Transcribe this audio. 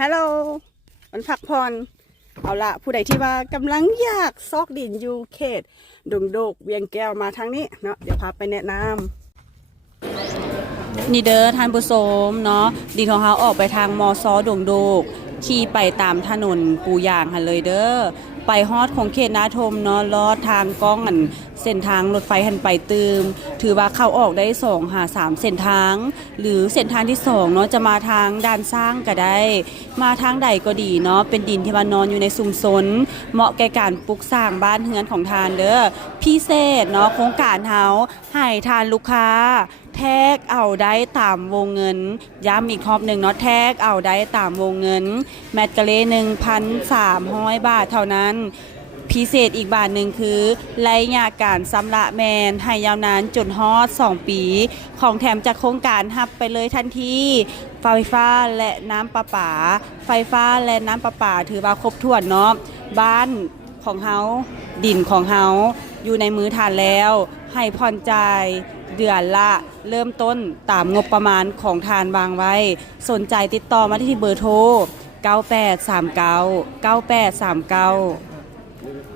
ฮัลโหลมันพักพรเอาละผู้ใดที่ว่ากำลังอยากซอกดินอยู่เขตดงโดกเวียงแก้วมาทางนี้เนาะเดี๋ยวพาไปแนะนำนี่เด้อท่านผู้ชมเนาะดินของเขาออกไปทางมอซอดงโดกขี่ไปตามถนนปูยางหันเลยเด้อไปฮอดของเขตนาทมเนาะลอดทางก้องอัน เส้นทางรถไฟหันไปตืม ถือว่าเข้าออกได้สองหาสามเส้นทาง หรือเส้นทางที่สองเนาะจะมาทางด้านสร้างก็ได้ มาทางใดก็ดีเนาะเป็นดินที่ว่านอนอยู่ในชุมชนเหมาะแก่การปลูกสร้างบ้านเฮือนของทานเด้อพิเศษเนาะโครงการเฮาให้ทานลูกค้า แทกเอาได้ตามวงเงิน ย้ำอีกรอบหนึ่งเนาะแทกเอาได้ตามวงเงิน แมตกเลหนึ่งพันสามร้อยบาทเท่านั้น พิเศษอีกบาทหนึ่งคือไล่ยาการสำระแมนให้ยาวนานจนฮอด 2 ปี ของแถมจากโครงการฮับไปเลยทันทีไฟฟ้าและน้ำประปา ไฟฟ้าและน้ำประปา ถือว่าครบถ้วนเนาะบ้านของเฮาดินของเฮาอยู่ในมือทานแล้ว ให้ผ่อนจ่ายเดือนละเริ่มต้นตามงบประมาณของทานวางไว้ สนใจติดต่อมาที่เบอร์โทร 9839 9839 Thank you.